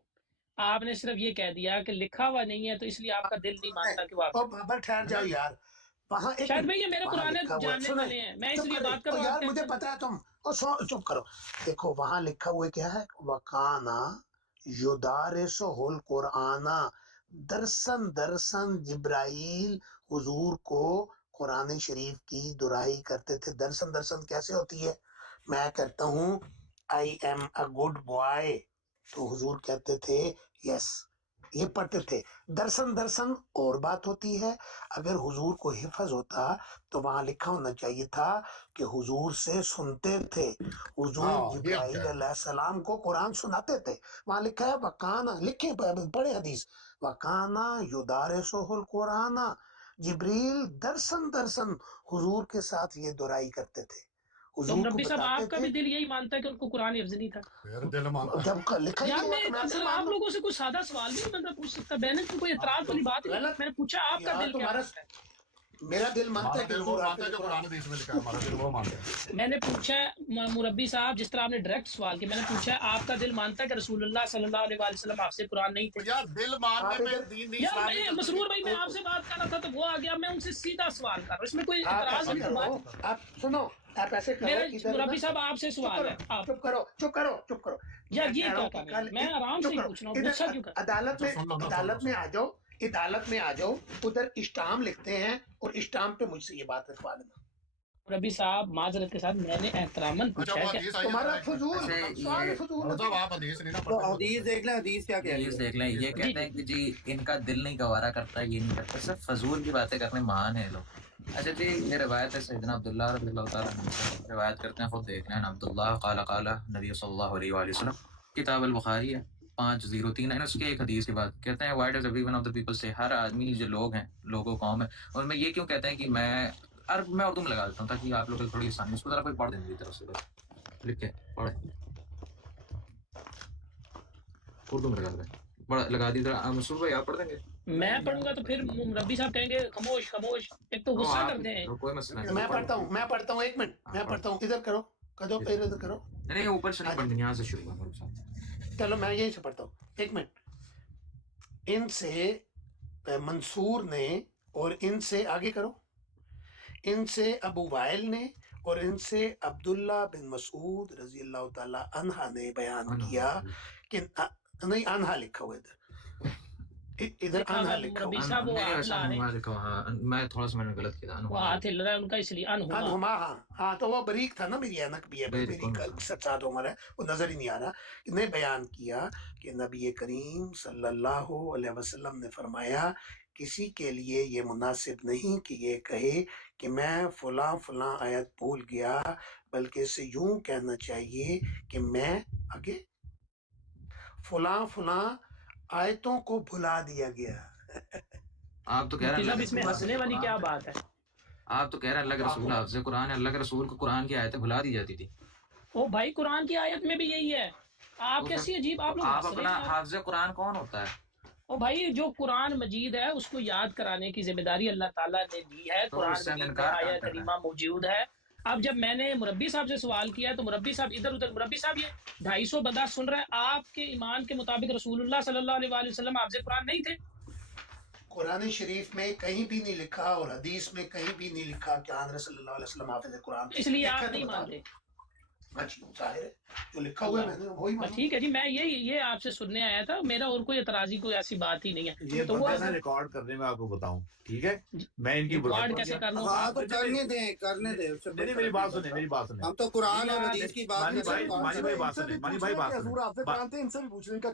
آپ نے صرف یہ کہہ دیا کہ لکھا ہوا نہیں ہے تو اس لیے آپ کا دل نہیں مانتا کہ وہ بابر ٹھہر جاؤ یار. وہاں شاید بھائی یہ میرے پرانے جاننے والے ہیں، میں اس لیے بات کر رہا ہوں. یار مجھے پتا ہے تم چپ کرو. دیکھو وہاں لکھا ہوا کیا ہے، وَقَانَ يُدَارِسُهُ الْقُرْآنَ. درسن جبرائیل حضور کو قرآن شریف کی دہرائی کرتے تھے. درسن کیسے ہوتی ہے؟ میں کہتا ہوں I am a good boy تو حضور کہتے تھے یس، یہ پڑھتے تھے. درسن اور بات ہوتی ہے. اگر حضور کو حفظ ہوتا تو وہاں لکھا ہونا چاہیے تھا کہ حضور سے سنتے تھے. حضور جبرائیل علیہ السلام کو قرآن سناتے تھے. وہاں لکھا ہے وَقَانَ، لکھیں پڑھے حدیث، وَقَانَ يُدَارِسُهُ الْقُرْآنَ. جبریل درسن حضور کے ساتھ یہ دہرائی کرتے تھے. تو ربی صاحب آپ کا بھی دل یہی مانتا ہے کہ ان کو قرآن حفظ نہیں تھا؟ یار میں آپ لوگوں سے کوئی سادہ سوال نہیں بندہ پوچھ سکتا. میں نے کوئی اعتراض والی بات نہیں. میں نے پوچھا آپ کا دل کیا مانتا ہے؟ میرا دل مانتا ہے کہ میں نے پوچھا مربی صاحب، جس طرح آپ نے ڈائریکٹ سوال کیا، میں نے پوچھا آپ کا دل مانتا ہے کہ رسول اللہ صلی اللہ علیہ وسلم آپ سے قرآن نہیں تھے؟ یار دل ماننے میں دین نہیں. یار مسرور بھائی میں آپ سے بات کر رہا تھا تو وہ آ گیا. میں ان سے سیدھا سوال کر رہا ہوں، اس میں کوئی اعتراض نہیں. آپ سنو، آپ ایسے کرو. مربی صاحب آپ سے سوال ہے. چپ کرو. یار یہ کیا کر رہے ہیں؟ میں آرام سے پوچھ رہا ہوں، غصہ کیوں کر رہے ہیں؟ عدالت میں آ جاؤ. ادھر اسٹام لکھتے ہیں اور اسٹام پہ مجھ سے یہ بات لکھوا دینا. ربی صاحب معذرت کے ساتھ میں نے احتراماً پوچھا ہے کہ تمہارا فضول حدیث دیکھ لیں، حدیث کیا کہہ رہی ہے. دیکھ لیں. یہ کہتے ہیں کہ جی ان کا دل نہیں گوارا کرتا، یہ نہیں کرتا. سب فضول کی باتیں کرنے مان ہیں لوگ. اچھا جی یہ روایت ہے سیدنا عبداللہ رضی اللہ تعالیٰ عنہ روایت کرتے ہیں، خود دیکھ لیں. عبداللہ قال نبی صلی اللہ علیہ وآلہ وسلم، کتاب البخاری ہے 503 ہے. اس کے ایک حدیث کے بعد کہتے ہیں why does every one of the people say، ہر آدمی جو لوگ ہیں، لوگوں قوم ہے، اور میں یہ کیوں کہتے ہیں کہ میں اردو میں لگا دیتا ہوں تاکہ آپ لوگ کو تھوڑی آسانی. اس کو ذرا کوئی پڑھ دیں میری طرف سے لکھ کے پڑھیں. اردو میں لگا دی ذرا. مسعود بھائی آپ پڑھ دیں گے؟ میں پڑھوں گا تو پھر ربی صاحب کہیں گے خاموش. ایک تو غصہ کرتے ہیں. کوئی مسئلہ نہیں. میں پڑھتا ہوں 1 منٹ میں پڑھتا ہوں. ادھر کرو ادھر کرو. نہیں اوپر سے نہیں پڑھیں، یہاں سے شروع کریں. چلو میں یہیں سے پڑھتا ہوں. 1 منٹ. ان سے منصور نے اور ان سے آگے کرو، ان سے ابو وائل نے اور ان سے عبداللہ بن مسعود رضی اللہ تعالی عنہ نے بیان کیا کہ نہیں، عنہ لکھا ہوا ادھر عنہ لکھا ہوا. میں تھوڑا سا میں نے غلط کیا. وہ ہاتھ ہل رہا ہے ان کا اس لیے انہما. ہاں تو وہ بریک تھا نا، میری اینک بھی ہے، میری 7 عمر ہے، وہ نظر ہی نہیں آ رہا. نے بیان کیا کہ نبی کریم صلی اللہ علیہ وسلم نے فرمایا کسی کے لیے یہ مناسب نہیں کہ یہ کہے کہ میں فلاں آیت بھول گیا، بلکہ اسے یوں کہنا چاہیے کہ میں آگے فلاں آیتوں کو بھلا دیا گیا. آپ تو کہہ رہے ہیں اس میں ہنسنے والی کیا بات ہے؟ آپ تو کہہ رہے ہیں اللہ کے رسول حافظ قرآن ہے، اللہ کے رسول کو قرآن کی آیتیں بھلا دی جاتی تھی. او بھائی قرآن کی آیت میں بھی یہی ہے. آپ کیسی عجیب آپ لوگ آپ اپنا حافظ قرآن کون ہوتا ہے؟ او بھائی جو قرآن مجید ہے اس کو یاد کرانے کی ذمہ داری اللہ تعالیٰ نے دی ہے. قرآن مجید میں آیت کریمہ موجود ہے. اب جب میں نے مربی صاحب سے سوال کیا تو مربی صاحب ادھر ادھر، مربی صاحب یہ 250 بندہ سن رہا ہے، آپ کے ایمان کے مطابق رسول اللہ صلی اللہ علیہ وآلہ وسلم حافظ قرآن نہیں تھے؟ قرآن شریف میں کہیں بھی نہیں لکھا اور حدیث میں کہیں بھی نہیں لکھا کہ حضرت صلی اللہ علیہ وسلم حافظ قرآن. اس لیے آپ نہیں مانتے. ظاہر ہے جو لکھا ہوا ہے میں نے وہی مانا. ٹھیک ہے جی، میں یہ آپ سے سننے آیا تھا. میرا اور کوئی اعتراضی کوئی ایسی بات ہی نہیں ہے. یہ بندہ ریکارڈ کرنے میں آپ کو بتاؤں، ٹھیک ہے، میں ان کی ریکارڈ کیسے کر لوں؟ کرنے دیں میری بات سنیں. ہم تو قرآن اور حدیث کی بات مانی بھائی بات سنیں.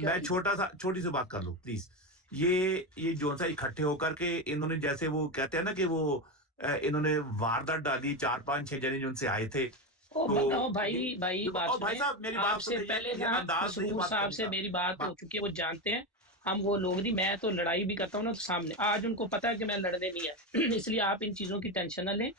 میں چھوٹی سی بات کر لوں پلیز. یہ جو سا اکٹھے ہو کر کے انہوں نے، جیسے وہ کہتے ہیں نا کہ وہ انہوں نے واردات ڈالی 4-5-6 جنے جو ان سے آئے تھے. بھائی صاحب میری بات سے پہلے مسرور صاحب سے میری بات ہو چکی ہے، وہ جانتے ہیں ہم وہ لوگ نہیں. میں تو لڑائی بھی کرتا ہوں نا تو سامنے، آج ان کو پتا ہے کہ میں لڑنے نہیں ہے، اس لیے آپ ان چیزوں کی ٹینشن نہ لیں.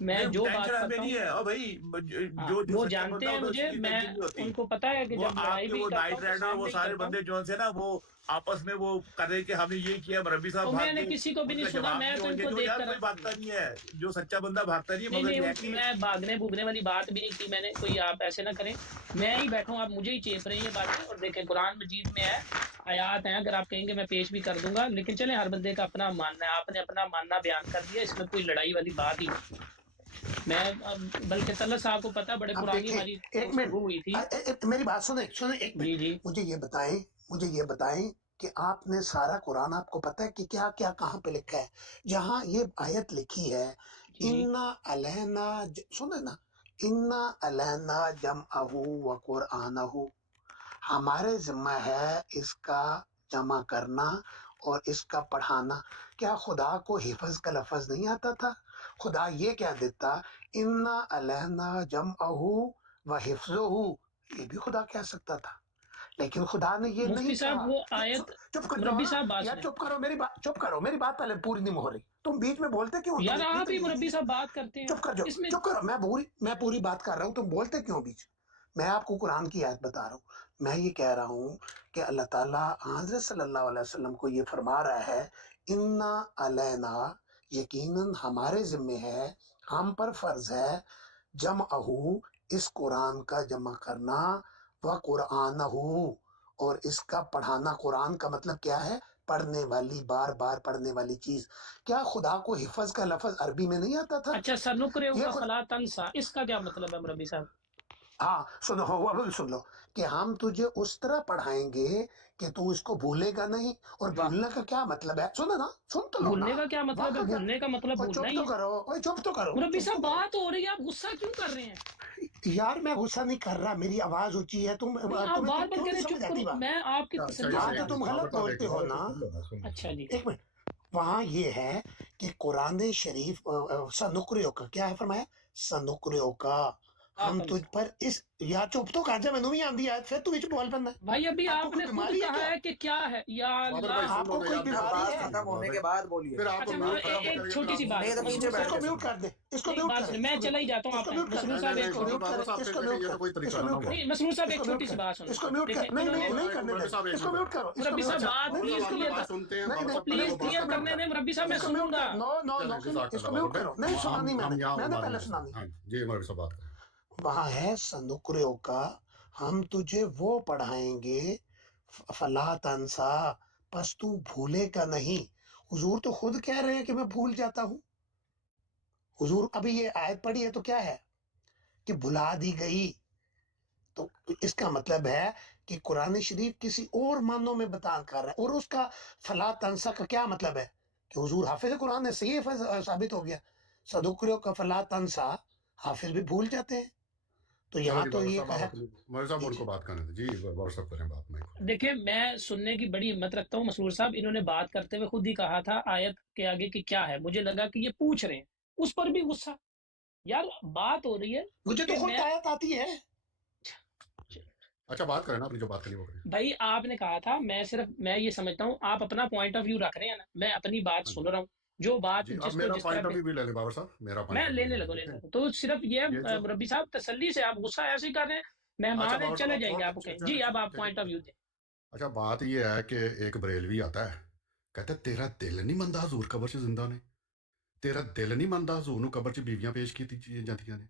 میں جو بات کرتا ہوں وہ جانتے ہیں مجھے، میں ان کو پتا ہے کہ جب لڑائی بھی کرتا ہوں وہ سارے بندے جو ہیں نا وہ آپس میں وہ کر رہے کہ ہم نے یہ کیا. مربی صاحب میں نے کسی کو بھی نہیں سنا، میں تو ان کو دیکھ کر بھاگتا نہیں ہے، جو سچا بندہ بھاگتا نہیں ہے. میں بھاگنے بھوگنے والی بات بھی نہیں کی میں نے کوئی. آپ ایسے نہ کریں، میں ہی بیٹھوں آپ مجھے ہی چیپ رہے ہیں یہ باتیں. اور دیکھیں قرآن مجید میں ہے، آیات ہیں، اگر آپ کہیں گے میں پیش بھی کر دوں گا. لیکن چلیں ہر بندے کا اپنا ماننا ہے. آپ نے اپنا ماننا بیان کر دیا، اس میں کوئی لڑائی والی بات ہی نہیں. میں بلکہ طلعت صاحب کو پتا بڑے پرانی ہماری گفتگو ہوئی تھی. میری بات سنیں ایک منٹ. جی مجھے یہ بتائیں کہ آپ نے سارا قرآن آپ کو پتا ہے کہ کیا کیا کہاں پہ لکھا ہے؟ جہاں یہ آیت لکھی ہے اِنَّا عَلَيْنَا، سنیں نا، اِنَّا عَلَيْنَا جَمْعَهُ وَقُرْآنَهُ، ہمارے ذمہ ہے اس کا جمع کرنا اور اس کا پڑھانا. کیا خدا کو حفظ کا لفظ نہیں آتا تھا؟ خدا یہ کہہ دیتا اِنَّا عَلَيْنَا جَمْعَهُ وَحِفْظُهُ، یہ بھی خدا کہہ سکتا تھا، لیکن خدا نے یہ نہیں کہا. وہ آیت چپ کرو، میری بات پہلے پوری نہیں ہو رہی. تم بیچ میں بولتے کیوں؟ یار آپ ہی مربی صاحب بات کرتے ہیں. چپ کرو، میں پوری بات کر رہا ہوں، تم بولتے کیوں بیچ؟ میں آپ کو قرآن کی آیت بتا رہا ہوں. میں یہ کہہ رہا ہوں کہ اللہ تعالیٰ حضرت صلی اللہ علیہ وسلم کو یہ فرما رہا ہے اِنَّا عَلَيْنَا، یقیناً ہمارے ذمہ ہے، ہم پر فرض ہے، جمعہو، اس قرآن کا جمع کرنا، وَقُرْآنَہُ، اور اس کا پڑھانا. قرآن کا مطلب کیا ہے؟ پڑھنے والی، بار بار پڑھنے والی چیز. کیا خدا کو حفظ کا لفظ عربی میں نہیں آتا تھا؟ اچھا سنقرئک فلا تنسیٰ، اس کا کیا مطلب ہے مربی صاحب؟ ہاں سن لو کہ ہم تجھے اس طرح پڑھائیں گے کہ تو اس کو بھولے گا نہیں. اور بھولنے کا کیا مطلب ہے؟ سنو نا، سن تو لو. بھولنے کا کیا مطلب ہے؟ بھولنے کا مطلب بھولنا ہی ہے. چپ تو کرو مربی صاحب بات ہو رہی ہے، آپ غصہ کیوں کر رہے ہیں؟ یار میں غصہ نہیں کر رہا، میری آواز اونچی ہے. تم آپ بار بار کہہ رہے چپ کرو، میں آپ کی تسلی. تم غلط بولتے ہو نا. اچھا جی ایک منٹ. وہاں یہ ہے کہ قرآن شریف سنقرئک کا کیا ہے فرمایا؟ سنقرئک کا ہم تجھ پر اس. یا چپ تو کر جا، میں نہیں آندی آیت، پھر تو وچ بول پڑنا. بھائی ابھی آپ نے خود کہا ہے کہ کیا ہے. یا اللہ، آپ کو کوئی بیماری ہے؟ ختم ہونے کے بعد بولیے. ایک چھوٹی سی بات، اس کو میوٹ کر دے، اس کو میوٹ کر. میں چلا ہی جاتا ہوں. آپ مسرور صاحب ایک مسرور صاحب ایک چھوٹی سی بات سنو. اس کو میوٹ کر. نہیں کرنے دے، اس کو میوٹ کرو. مربی صاحب بات پلیز کلیئر کرنے دیں. مربی صاحب میں سنوں گا. اس کو میوٹ کرو. نہیں سنا نہیں میں نے پہلے سنا نہیں. جی مربی صاحب بات. وہاں ہے سنقرئک کا، ہم تجھے وہ پڑھائیں گے، فلا تنسا، پس تو بھولے کا نہیں. حضور تو خود کہہ رہے ہیں کہ میں بھول جاتا ہوں. حضور ابھی یہ آیت پڑھی ہے تو کیا ہے کہ بھلا دی گئی. تو اس کا مطلب ہے کہ قرآن شریف کسی اور معنوں میں بیان کر رہا ہے. اور اس کا فلا تنسا کا کیا مطلب ہے کہ حضور حافظ قرآن ہے. صحیح ثابت ہو گیا. سنقرئک کا فلا تنسا، حافظ بھی بھول جاتے ہیں. تو یہاں تو یہ دیکھیں میں سننے کی بڑی ہمت رکھتا ہوں. مسرور صاحب انہوں نے بات کرتے ہوئے خود ہی کہا تھا آیت کے آگے کہ کیا ہے. مجھے لگا کہ یہ پوچھ رہے ہیں، اس پر بھی غصہ. یار بات ہو رہی ہے، مجھے تو خود آیت آتی ہے. اچھا بات کریں نا، اپنی جو بات کرنی وہ کریں. بھائی آپ نے کہا تھا، میں یہ سمجھتا ہوں آپ اپنا پوائنٹ آف ویو رکھ رہے ہیں نا، میں اپنی بات سن رہا ہوں. جو بات جی اب جس کو میرا جس پوائنٹ طرح ابھی بھی لے لیں بابر صاحب، میرا میں پوائنٹ لینے لگوں تو صرف یہ یہ جو ربی صاحب تسلی سے آپ غصہ ایسے ہی کر رہے ہیں، اچھا مہمان ہیں بابر صاحب چلے آپ جائیں گے چھوڑ آپ دیں، کے جی، اب آپ پوائنٹ آف ویو دیں۔ اچھا بات یہ ہے کہ ایک بریلوی آتا ہے کہتا ہے تیرا دل نہیں مندا حضور قبر سے زندہ نے، تیرا دل نہیں مندا حضور نو قبر سے بیویاں پیش کی جاتی نے،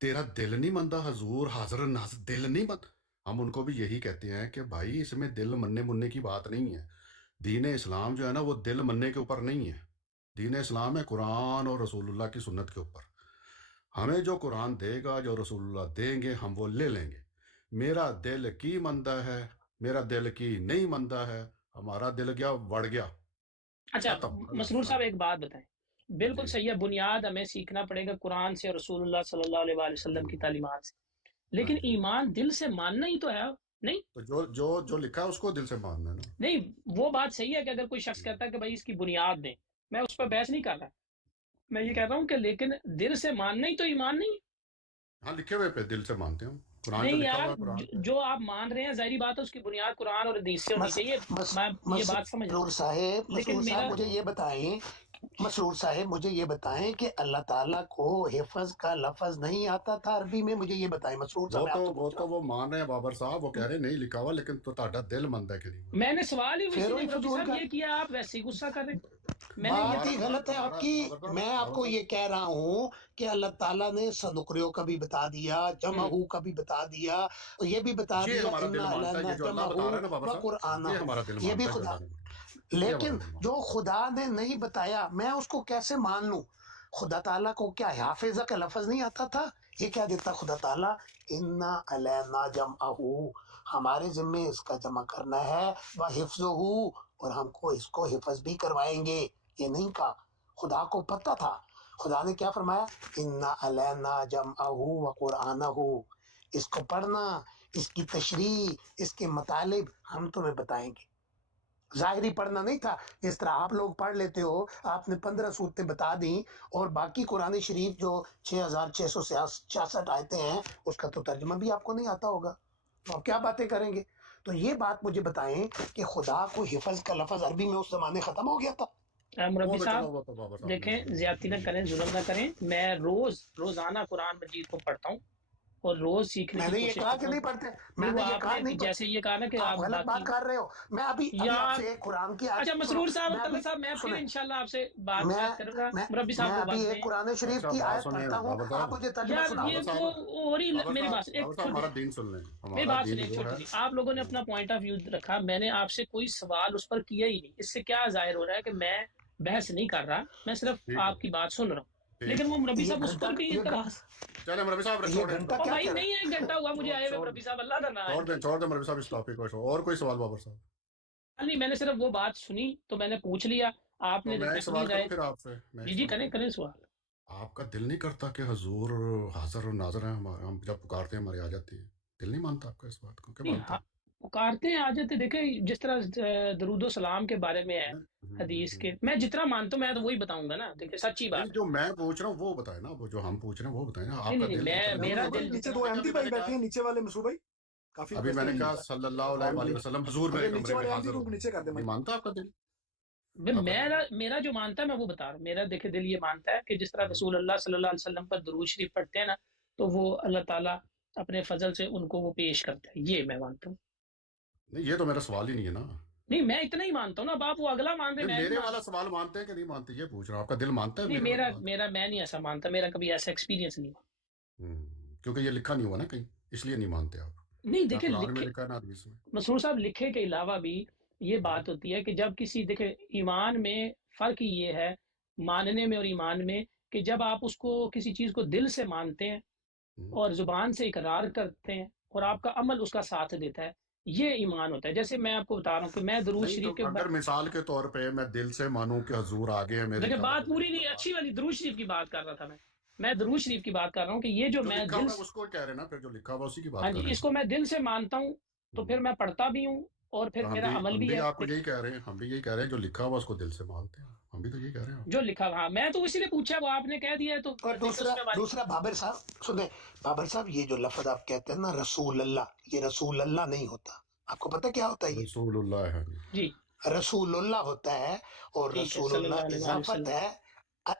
تیرا دل نہیں مندا حضور حاضر ناظر دل نہیں مند۔ ہم ان کو بھی یہی کہتے ہیں کہ بھائی اس میں دل مننے کی بات نہیں ہے، دین اسلام جو ہے نا وہ دل مننے کے اوپر نہیں ہے، دین اسلام ہے قرآن اور رسول اللہ کی سنت کے اوپر، ہمیں جو قرآن دے گا جو رسول اللہ دیں گے ہم وہ لے لیں گے، میرا دل کی مندہ ہے میرا دل کی نہیں مندہ ہے، ہمارا دل گیا وڑ گیا اچھا ختم مسرور صاحب ایک بات بتائیں، بالکل جی صحیح ہے، بنیاد ہمیں سیکھنا پڑے گا قرآن سے اور رسول اللہ صلی اللہ علیہ وآلہ وسلم کی تعلیمات سے، ہاں لیکن جی ایمان دل سے ماننا ہی تو ہے نہیں؟ تو جو لکھا ہے اس کو دل سے ماننا ہے نا۔ نہیں وہ بات صحیح ہے کہ اگر کوئی شخص کہتا ہے کہ بھائی اس کی بنیاد دیں، میں اس پر بحث نہیں کر رہا، میں یہ کہہ رہا ہوں کہ لیکن دل سے ماننا ہی تو ایمان نہیں؟ ہاں لکھے ہوئے پہ دل سے مانتے ہیں قرآن جو نہیں لکھا ہوا یار، ہے قرآن پہ جو آپ مان رہے ہیں ظاہری بات ہے اس کی بنیاد قرآن اور حدیث سے ہونی چاہیے، میں یہ بات سمجھ رہا مسرور ہوں، صاحب لیکن میرا مجھے یہ بتائیں، مسرور صاحب مجھے یہ بتائیں کہ اللہ تعالیٰ کو حفظ کا لفظ نہیں آتا تھا عربی میں، مجھے یہ بتائیں مسرور صاحب، میں آپ سے پوچھ رہا ہوں۔ وہ مان رہے ہیں بابر صاحب، وہ کہہ رہے ہیں نہیں لکھا ہوا لیکن تو تہاڈا دل مند ہے کہ نہیں میں نے سوال ہی اسی پھر لیے وہی ربی فضول صاحب کا یہ کیا، آپ ویسے ہی غصہ کر رہے ہیں، میں نے بات یہ ہی غلط ہے آپ کی، میں آپ کو یہ کہہ رہا ہوں کہ اللہ تعالیٰ نے سنقریوں کا بھی بتا دیا، جمعہ کا بھی بتا دیا، اور یہ بھی بتا یہ دیا ہمارا دل اِنَّا مانتا ہے، أَعْلَنَا یہ جو اللہ بتا رہا ہے نا بابر جمعہ صاحب، وقرآنہ، یہ ہمارا دل یہ بھی مانتا ہے خدا، جو اللہ نے، یہ لیکن ہمارا دل مانتا جو خدا نے نہیں بتایا میں اس کو کیسے مان لوں؟ خدا تعالیٰ کو کیا حافظہ کا لفظ نہیں آتا تھا؟ یہ کیا دیتا خدا تعالیٰ، اِنَّا عَلَيْنَا جَمْعَهُ، ہمارے ذمے اس کا جمع کرنا ہے، وَحِفْظُهُ، اور ہم کو اس کو حفظ بھی کروائیں گے، یہ نہیں کہا، خدا کو پتہ تھا، خدا نے کیا فرمایا، اِنَّا عَلَيْنَا جَمْعَهُ وَقُرْآنَهُ، اس کو پڑھنا، اس کی تشریح، اس کے مطالب ہم تمہیں بتائیں گے، ظاہری پڑھنا نہیں تھا جس طرح آپ لوگ پڑھ لیتے ہو، آپ نے 15 صورتیں بتا دیں اور باقی قرآن شریف جو 6666 آیتیں ہیں اس کا تو ترجمہ بھی آپ کو نہیں آتا ہوگا، تو آپ کیا باتیں کریں گے؟ تو یہ بات مجھے بتائیں کہ خدا کو حفظ کا لفظ عربی میں اس زمانے ختم ہو گیا تھا؟ مربی صاحب دیکھیں زیادتی نہ کریں، ظلم نہ کریں، میں روزانہ قرآن مجید کو پڑھتا ہوں اور روز سیکھنے میں کی نے یہ کوشش کہا کرتا کہ ہوں، نہیں پڑھتے، میں پھر نے وہ یہ آپ کہا نے نہیں جیسے یہ کہا نا کہ آپ غلط باقی بات کر رہے ہو، میں ابھی آپ سے ایک قرآن کی اچھا آیت مسرور صاحب میں طلحہ صاحب، میں پھر سنیں، انشاءاللہ آپ سے بات کروں گا، مربی صاحب میں کو ابھی بات ایک دیں قرآن شریف اچھا کی بات آیت سنیں پڑھتا ہوں، بابر آپ صاحب، مجھے ترجمہ یار سناؤ۔ یہ وہ اور ہی میری بات ایک بابر صاحب ہمارا دین سن لیں، میری ہمارا بات دین سنیں وہ چھوٹی ہے سی، آپ لوگوں نے اپنا پوائنٹ آف ویو رکھا، میں نے آپ سے کوئی سوال اس پر کیا ہی نہیں، اس سے کیا ظاہر ہو رہا ہے کہ میں بحث نہیں کر رہا، میں صرف ٹھیک ہے آپ کی بات سن رہا ہوں، ٹھیک لیکن ہے وہ مربی یہ صاحب اس پر بھی اعتراض، چلیں مربی صاحب یہ چھوڑیں گھنٹہ او کیا بھائی کہہ رہے نہیں ہے، ایک گھنٹہ ہوا مجھے آئے ہوئے مربی صاحب، اللہ کا نام ہے، چھوڑ دیں مربی صاحب اس ٹاپک کو، اور کوئی سوال بابر صاحب؟ نہیں میں نے صرف وہ بات سنی تو میں نے پوچھ لیا، آپ تو نے میں ایک اپنی سوال رائے، کروں پھر آپ سے، میں ایک جی سوال کروں، کریں سوال۔ آپ کا دل نہیں کرتا کہ حضور حاضر اور ناظر ہیں، ہم جب پکارتے ہیں ہمارے آ جاتی ہے، دل نہیں مانتا آپ کا اس بات کو کہ نہیں مانتا ہے؟ پکارتے ہیں آ جاتے، دیکھیں جس طرح درود و سلام کے بارے میں ہے حدیث کے، میں جتنا مانتا ہوں میں تو وہی بتاؤں گا نا، دیکھیں سچی نہیں بات ہے، جو میں پوچھ رہا ہوں وہ بتائے نا، وہ جو ہم پوچھ رہے ہیں وہ بتائے نا، آپ کا نہیں دل نہیں کرتا؟ میرا دل نیچے جتنا، دو احمدی بھائی بیٹھے ہیں، نیچے والے مسعود بھائی کافی ابھی میں نے کہا صلی اللہ علیہ وسلم حضور میرے نیچے کمرے میں والے احمدی حاضر کو ہو، نیچے کر دیں یہ مانتا آپ کا دل؟ میرا جو مانتا ہے میں وہ بتا رہا ہوں، میرا دیکھے دل یہ مانتا ہے کہ جس طرح رسول اللہ صلی اللہ علیہ وسلم پر درود شریف پڑھتے ہیں نا، تو وہ اللہ تعالیٰ اپنے فضل سے ان کو وہ پیش کرتا ہے، یہ میں مانتا ہوں، نہیں یہ تو میرا سوال ہی نہیں ہے نا، نہیں میں اتنا ہی مانتا ہوں نا، اب آپ وہ اگلا مان رہے ہیں، میں میرے نہیں والا مانتا، سوال مانتے ہیں کہ نہیں مانتے یہ پوچھ رہا ہوں، آپ کا دل مانتا ہے نہیں میرے والا بات؟ میں نہیں ایسا مانتا، میرا کبھی ایسا ایکسپیرینس نہیں ہوا، کیونکہ یہ لکھا نہیں ہوا نا کہیں، اس لیے نہیں مانتے آپ، نہیں نہ دیکھیں قرآن میں لکھے لکھا ہے نہ حدیث میں۔ مسرور صاحب لکھے کے علاوہ بھی یہ بات ہوتی ہے کہ جب کسی دیکھیں ایمان میں فرق یہ ہے ماننے میں اور ایمان میں کہ جب آپ اس کو کسی چیز کو دل سے مانتے ہیں اور زبان سے اقرار کرتے ہیں اور آپ کا عمل اس کا ساتھ دیتا ہے، یہ ایمان ہوتا ہے، جیسے میں آپ کو بتا رہا ہوں کہ میں درود نہیں تو شریف کے اگر مثال کے طور پہ میں دل سے مانوں کہ حضور آگے ہیں میرے دیکھیں قبر بات میں، پوری نہیں اچھی والی درود شریف کی بات کر رہا تھا میں درود شریف کی بات کر رہا ہوں کہ یہ جو جو میں لکھا دل ہوا ہے اس کو کہہ رہے ہیں نا، پھر جو لکھا ہوا اسی کی ہاں بات کر جی رہے اس کو میں دل سے مانتا ہوں تو پھر میں پڑھتا بھی ہوں اور پھر تو میرا عمل بھی ہے، آپ کو یہی کہہ رہے ہیں، ہم بھی یہی کہہ رہے ہیں جو لکھا ہوا اس کو دل سے مانتے ہیں، ہم بھی تو یہی کہہ رہے ہیں۔ جو لکھا ہوا میں تو اسی لیے پوچھا، وہ آپ نے کہہ دیا ہے تو اور دوسرا بابر صاحب سنیں، بابر صاحب یہ جو لفظ آپ کہتے ہیں نا رسول اللہ، یہ رسول اللہ نہیں ہوتا، آپ کو پتہ کیا ہوتا ہے یہ؟ رسول اللہ ہے جی رسول اللہ ہوتا ہے اور ٹھیک ہے، رسول صلی اللہ اللہ علیہ اضافت وسلم۔ ہے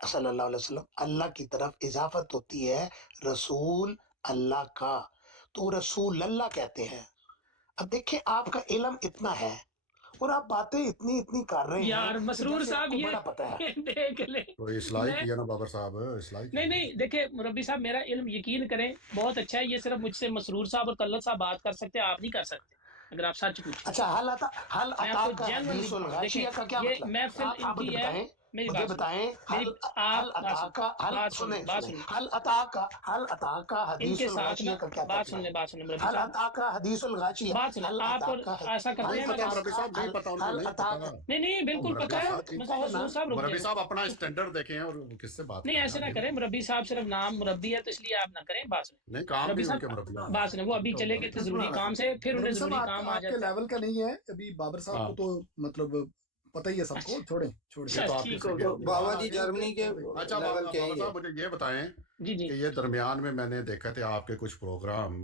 صلی اللہ علیہ وسلم، اللہ کی طرف اضافت ہوتی ہے رسول اللہ کا، تو رسول اللہ کہتے ہیں۔ اب دیکھیں آپ کا علم اتنا ہے اور آپ باتیں اتنی کر رہے ہیں یار کہ مسرور جیسے آپ صاحب کو یہ بڑا پتا ہے۔ دیکھ لیں، تو اصلاحی میں کیا نا بابر صاحب، اصلاحی نہیں نہیں دیکھیں مربی صاحب، میرا علم یقین کریں بہت اچھا ہے، یہ صرف مجھ سے مسرور صاحب اور طلعت صاحب بات کر سکتے ہیں، آپ نہیں کر سکتے اگر آپ سچ پوچھیں۔ اچھا حل میں آپ عطا کو کا جینوئنلی حدیث دیکھیں، الغاشیہ کا کیا یہ مطلب؟ محفل ان آپ مجھے کی ہے، بتائیں، میری مجھے بات سنیں، بتائیں میری حل عطا کا بات سنیں، بات سنیں سنیں، حل عطا کا ان حدیث کے ساتھ الغاشیہ نا کا کیا بات مطلب ہے؟ سن لیں مربی حل صاحب، عطا کا حدیث الغاشیہ، بات سنیں حل آپ، عطا اور کا ایسا کرتے نہیں ہیں پتا میں مربی صاحب، نہیں پتا ان کو، حل نہیں عطا پتا۔ کا نہیں بالکل مربی پتا ہے، صاحب ٹھیک ہے مسرور صاحب رک مربی جائیں، صاحب اپنا اسٹینڈرڈ دیکھیں اور وہ کس سے بات نہیں کریں ایسے نہ آپ کریں، مربی صاحب صرف نام مربی ہے تو اس لیے آپ نہ کریں، بات سنیں نہیں، کام مربی بھی ان کے صاحب، مربی بات سنیں، وہ ابھی چلے گئے تھے ضروری کام سے، پھر انہیں مربی صاحب ضروری کام آ آپ کے جاتا ہے۔ لیول کا نہیں ہے ابھی، بابر صاحب ہاں کو تو مطلب پتہ ہی ہے سب کو، چھوڑیں یہ تو اچھا آپ ٹھیک کی ہو تو بابا جی جرمنی کے اچھا لیول بابر کے ہی ہے۔ صاحب مجھے یہ بتائیں جی جی کہ یہ درمیان میں میں نے دیکھا تھے آپ کے کچھ پروگرام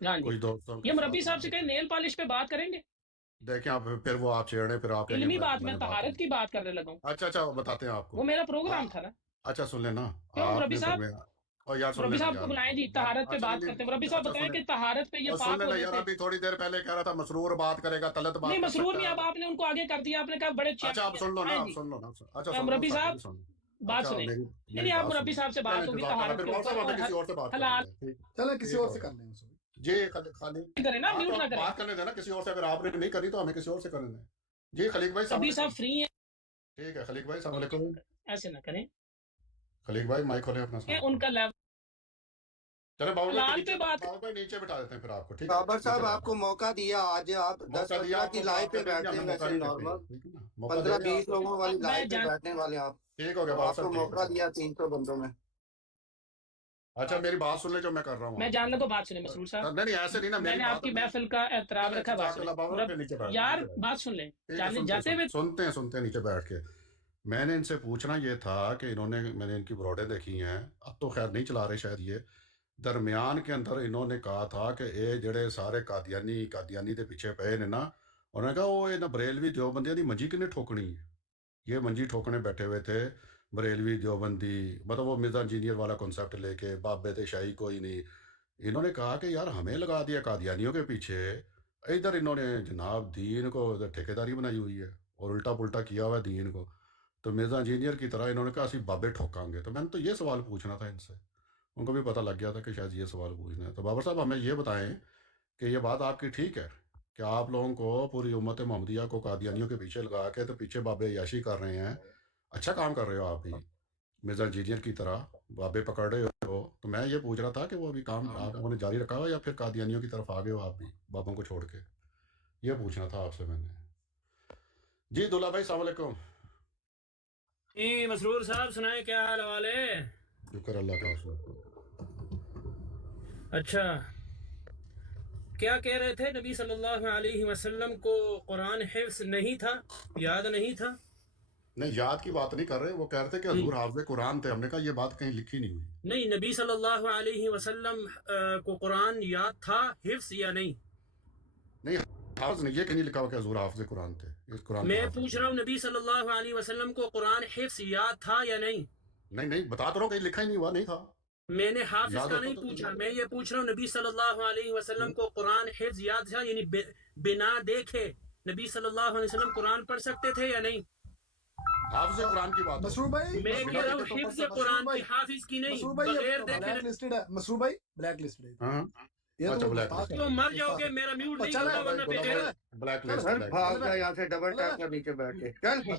ہاں جی، کچھ دوستوں کے یہ مربی ساتھ صاحب سے کہیں نیل پالش پہ بات کریں گے، دیکھیں آپ، پھر وہ آپ چھیڑیں، پھر آپ کہیں گے علمی بات، میں میں نے بات طہارت کی بات کرنے لگا ہوں، اچھا بتاتے ہیں آپ کو۔ وہ میرا پروگرام تھا نا۔ اچھا سن لیں نا، کیوں آپ مربی نے صاحب، درمیان اور یار سن مربی لینا صاحب کو بلائیں جی، یار، طہارت پہ اچھا بات کرتے ہیں، مربی صاحب بتائیں کہ طہارت پہ یہ اور سن پاک لینا ہونے یار، سے، ابھی تھوڑی دیر پہلے کہہ رہا تھا مسرور بات کرے گا، طلعت نہیں بات کر مسرور سکتا نہیں، اب ہے۔ آپ نے ان کو آگے کر دیا، آپ نے کہا بڑے اچھا آپ سن لو نا، چیمپئن آپ جی، سن لو نا، اچھا سن لو، مربی ساتھی صاحب بھی سن لو۔ بات اچھا سنیں، میری نہیں آپ بات مربی سنو، صاحب سے نہیں بات ہوگی جزاک اللہ، طہارت پھر کے بابر صاحب اوپر، ہمیں کسی اور سے بات کرنے حلال دیں، ٹھیک چلیں کسی ٹھیک اور ہو سے گیا کر لیں مسعود۔ جی، خالی کریں نا، ہاں میوٹ تو نہ کریں، بات کرنے دینا کسی اور سے، اگر آپ نے نہیں کری تو ہمیں کسی اور سے کرنے دیں۔ جی خلیق بھائی السلام مربی علیکم۔ صاحب فری ہیں، ٹھیک ہے خلیق بھائی السلام علیکم۔ ایسے نہ کریں، خلیق بھائی مائک کھولیں اپنا سامنے۔ ان کا لیول چلے بابر بھائی حلال نیچے، پہ بات، بابر بھائی نیچے بٹھا دیتے ہیں پھر آپ کو، ٹھیک ہے بابر نیچے صاحب بیٹھا آپ کو موقع دیا، آج آپ 10 موقع دیا 15 آپ کی کو، لائف آپ پہ نے دیا، بیٹھتے ہمیں ہیں، موقع ویسے نہیں دیتے نارمل ٹھیک ہے نا، موقع دیں 15 گے 20 آپ کو۔ لوگوں والی میں لائف پہ جان، بیٹھنے والے آپ، ٹھیک ہو گیا تو بابر آپ کو صاحب، ٹھیک ہے موقع چلو۔ دیا 300 بندوں میں۔ اچھا میری بات سن لیں جو میں کر رہا ہوں میں آپ جان سے۔ لگا، بات سنیں مسرور صاحب، نہیں نہیں ایسے نہیں نا، میں میری نے آپ بات کی محفل کا احترام چلے رکھا، بات جزاک سنیں اللہ بابر، پھر نیچے بیٹھ یار نیچے بیٹھ بات سن لیں، ٹھیک ہے، جاتے ہوئے سنتے ہیں نیچے بیٹھ کے۔ میں نے ان سے پوچھنا یہ تھا کہ انہوں نے، میں نے ان کی بروڈیں دیکھی ہیں، اب تو خیر نہیں چلا رہے شاید، یہ درمیان کے اندر انہوں نے کہا تھا کہ اے جڑے سارے قادیانی دے پیچھے پے نے نا، انہوں نے کہا وہ یہ نا بریلوی دیوبندیاں دی منجی کنے ٹھوکنی ہے، یہ منجی ٹھوکنے بیٹھے ہوئے تھے بریلوی دیوبندی، مطلب وہ مرزا انجینئر والا کنسیپٹ لے کے، بابے تے شاہی کوئی نہیں۔ انہوں نے کہا کہ یار ہمیں لگا دیا قادیانیوں کے پیچھے، ادھر انہوں نے جناب دین کو ٹھیکیداری بنائی ہوئی ہے اور الٹا پلٹا کیا ہوا ہے دین کو، تو مرزا انجینئر کی طرح انہوں نے کہا اسی بابے ٹھوکاں گے۔ تو میں نے تو یہ سوال پوچھنا تھا ان سے، ان کو بھی پتہ لگ گیا تھا کہ شاید یہ سوال پوچھنا ہے۔ تو بابر صاحب ہمیں یہ بتائیں کہ یہ بات آپ کی ٹھیک ہے کہ آپ لوگوں کو پوری امت محمدیہ کو قادیانیوں کے پیچھے لگا کے تو پیچھے بابے عیاشی کر رہے ہیں، اچھا کام کر رہے ہو آپ بھی، مرزا انجینئر کی طرح بابے پکڑ رہے ہو، تو میں یہ پوچھ رہا تھا کہ وہ ابھی کام آپ لوگوں نے جاری رکھا ہوا یا پھر قادیانیوں کی طرف آگے ہو آپ بھی بابوں کو چھوڑ کے، یہ پوچھنا تھا آپ سے میں نے۔ جی دلہا بھائی السلام علیکم۔ مسرور صاحب سنائیں کیا حال حوال ہے؟ شکر اللہ کا حسن۔ اچھا کیا کہہ رہے تھے، نبی صلی اللہ علیہ وسلم کو قرآن حفظ نہیں تھا، یاد نہیں تھا؟ نہیں یاد کی بات نہیں کر رہے، وہ کہہ رہے تھے کہ حضور حافظ قرآن تھے، ہم نے کہا یہ بات کہیں لکھی نہیں ہوئی۔ نہیں، نبی صلی اللہ علیہ وسلم کو قرآن یاد تھا، حفظ یا نہیں؟ نہیں حافظ نہیں، یہ کہیں نہیں لکھا ہوا کہ حضور حافظ قرآن تھے، اس قرآن میں پوچھ رہا ہوں نبی صلی اللہ علیہ وسلم کو قرآن حفظ یاد تھا یا نہیں؟ نہیں بتا تو رہا ہوں کہیں لکھا ہی نہیں ہوا، نہیں تھا۔ میں نے حافظ کا نہیں پوچھا، میں یہ پوچھ رہا ہوں نبی صلی اللہ علیہ وسلم کو قرآن حفظ یاد تھا، یعنی بنا دیکھے نبی صلی اللہ علیہ وسلم قرآن پڑھ سکتے تھے یا نہیں؟ حافظ قرآن کی بات مسرور بھائی، میں کہہ رہا ہوں حفظ قرآن کی، حافظ کی نہیں، مسرور بھائی بغیر بلیک دیکھے لسٹڈ ہے، مسرور بھائی بلیک لسٹڈ ہے، ہاں یہ اچھا تو بلیک استاد لسٹ، تو مر جاؤ گے، میرا میوٹ نہیں ہوگا ورنہ پہ بلیک لسٹ، بھاگ جا یہاں سے، ڈبل ٹیپ کر نیچے بیٹھ کے چل۔